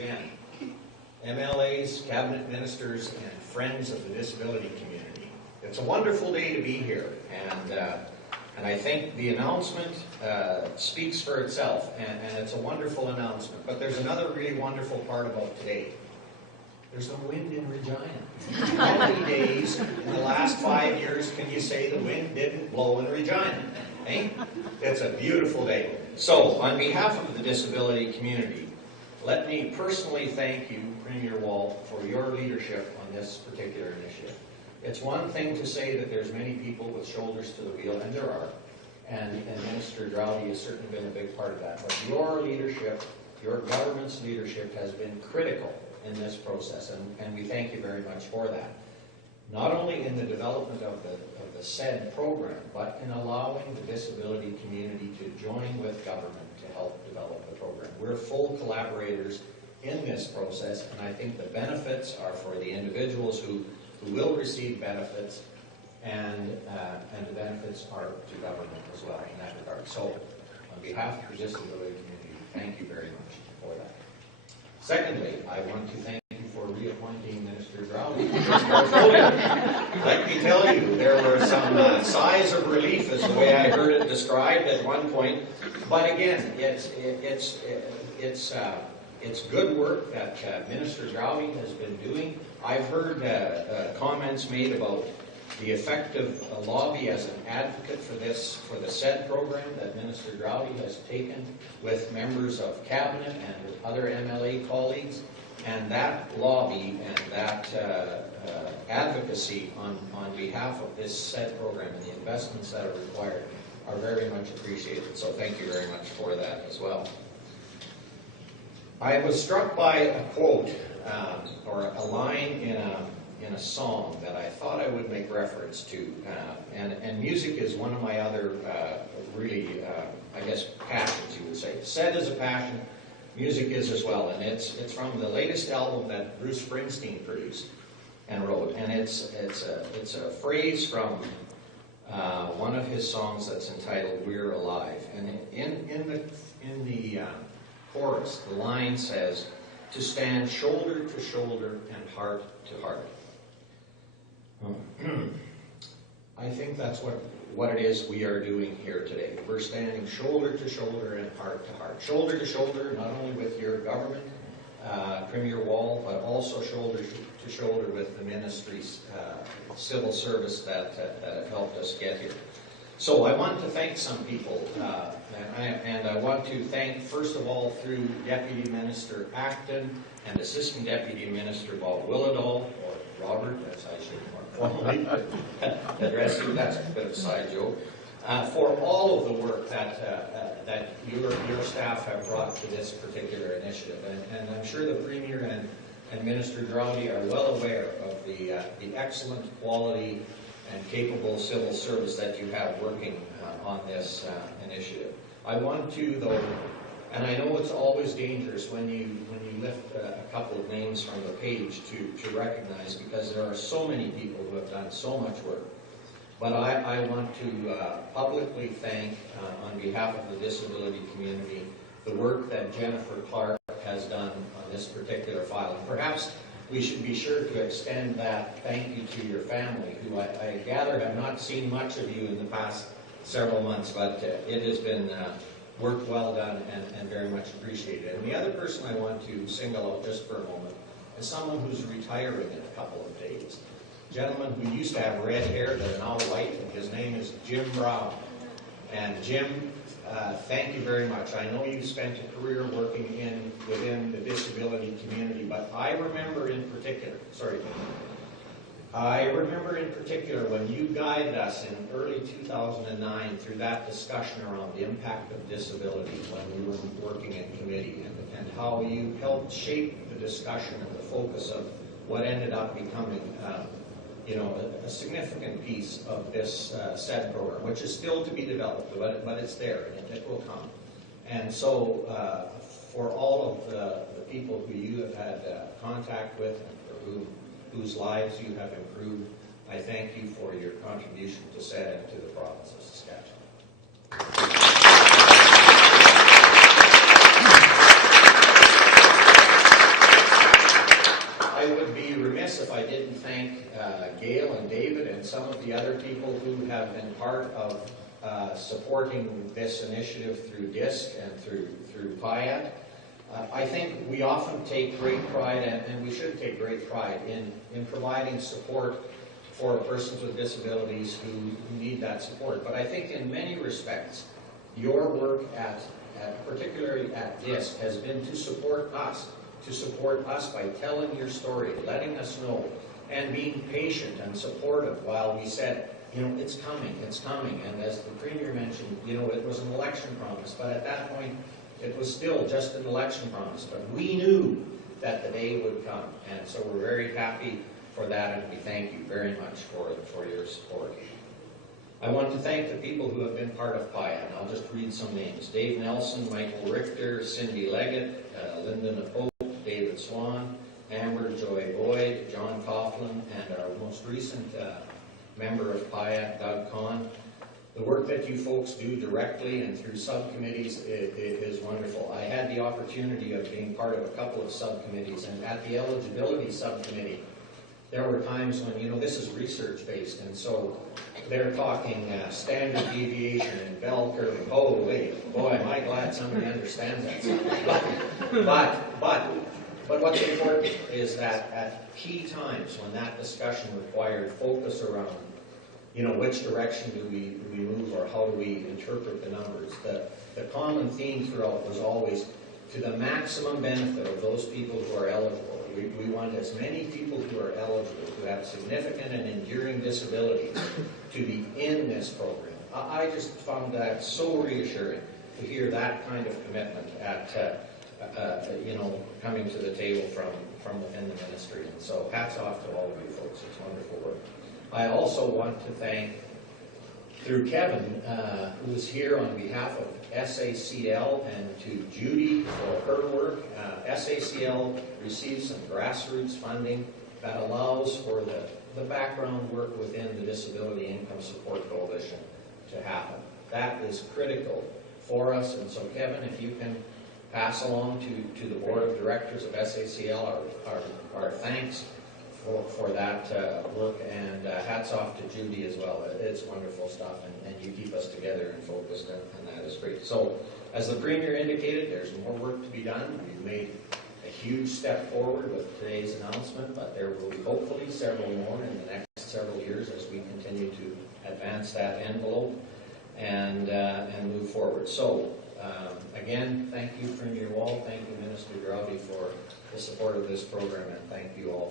Jen, MLAs, cabinet ministers, and friends of the disability community. It's a wonderful day to be here, and I think the announcement speaks for itself, and it's a wonderful announcement. But there's another really wonderful part about today. There's no wind in Regina. How many days in the last 5 years can you say the wind didn't blow in Regina? Eh? It's a beautiful day. So, on behalf of the disability community, let me personally thank you, Premier Wall, for your leadership on this particular initiative. It's one thing to say that there's many people with shoulders to the wheel, and there are, and Minister Drowdy has certainly been a big part of that. But your leadership, your government's leadership, has been critical in this process, and we thank you very much for that. Not only in the development of the SED program, but in allowing the disability community to join with government to help develop the program. We're full collaborators in this process, and I think the benefits are for the individuals who will receive benefits, and the benefits are to government as well in that regard. So, on behalf of the disability community, thank you very much for that. Secondly, I want to thank you for reappointing Minister Drowdy to this portfolio. Let me tell you, there were some sighs of relief, is the way I heard it described at one point. But again, it's good work that Minister Drowdy has been doing. I've heard comments made about the effective lobby as an advocate for the SED program that Minister Drowdy has taken with members of Cabinet and with other MLA colleagues. And that lobby and that advocacy on behalf of this SED program and the investments that are required are very much appreciated. So thank you very much for that as well. I was struck by a quote or a line in a song that I thought I would make reference to, and music is one of my other really, I guess, passions, you would say. SED is a passion, music is as well, and it's from the latest album that Bruce Springsteen produced and wrote, and it's a phrase from one of his songs that's entitled "We're Alive," and in the chorus, the line says, "To stand shoulder to shoulder and heart to heart." I think that's what it is we are doing here today. We're standing shoulder to shoulder and heart to heart. Shoulder to shoulder, not only with your government, Premier Wall, but also shoulder to shoulder with the ministry's civil service that have helped us get here. So I want to thank some people, and I want to thank, first of all, through Deputy Minister Acton and Assistant Deputy Minister Bob Willadahl, or Robert, as I should more formally address you. That's a bit of a side joke. For all of the work that your staff have brought to this particular initiative, and I'm sure the Premier and Minister Drowdy are well aware of the excellent quality and capable civil service that you have working on this initiative. I want to, though, and I know it's always dangerous when you lift a couple of names from the page to recognize, because there are so many people who have done so much work. But I want to publicly thank, on behalf of the disability community, the work that Jennifer Clark has done on this particular file. And perhaps we should be sure to extend that thank you to your family, who I gather have not seen much of you in the past several months, but it has been work well done and very much appreciated. And the other person I want to single out just for a moment is someone who's retiring in a couple of days. A gentleman who used to have red hair that is now white, and his name is Jim Brown. And Jim, thank you very much. I know you spent a career working within the disability community, but I remember in particular, when you guided us in early 2009 through that discussion around the impact of disability when we were working in committee, and how you helped shape the discussion and the focus of what ended up becoming a significant piece of this SED program, which is still to be developed, but it's there, and it will come. And so for all of the people who you have had contact with and for whose lives you have improved, I thank you for your contribution to SED and to the province of Saskatchewan. Gail and David and some of the other people who have been part of supporting this initiative through DISC and through PIAT. I think we often take great pride, and we should take great pride in providing support for persons with disabilities who need that support. But I think in many respects, your work particularly at DISC has been to support us by telling your story, letting us know, and being patient and supportive while we said, you know, it's coming. And as the Premier mentioned, you know, it was an election promise, but at that point, it was still just an election promise. But we knew that the day would come, and so we're very happy for that, and we thank you very much for your support. I want to thank the people who have been part of PIAT, and I'll just read some names. Dave Nelson, Michael Richter, Cindy Leggett, Linda Napote, David Swan, Amber Joy Boyd, John Coughlin, and our most recent member of PIAT, Doug Kahn. The work that you folks do directly and through subcommittees is wonderful. I had the opportunity of being part of a couple of subcommittees, and at the eligibility subcommittee, there were times when, you know, this is research-based, and so they're talking standard deviation and bell curve. Oh, wait, boy, am I glad somebody understands that. But what's important is that at key times when that discussion required focus around, you know, which direction do we move, or how do we interpret the numbers, the common theme throughout was always to the maximum benefit of those people who are eligible. We want as many people who are eligible, who have significant and enduring disabilities, to be in this program. I just found that so reassuring to hear that kind of commitment at, you know, coming to the table from within the ministry. And so hats off to all of you folks. It's wonderful work. I also want to thank, through Kevin, who is here on behalf of SACL, and to Judy for her work. SACL receives some grassroots funding that allows for the background work within the Disability Income Support Coalition to happen. That is critical for us, and so Kevin, if you can pass along to the Board of Directors of SACL our thanks for that work, and hats off to Judy as well. It's wonderful stuff, and you keep us together and focused, and that is great. So, as the Premier indicated, there's more work to be done. We've made a huge step forward with today's announcement, but there will be hopefully several more in the next several years as we continue to advance that envelope and move forward. So, again, thank you, Premier Wall. Thank you, Minister Drowdy, for the support of this program, and thank you all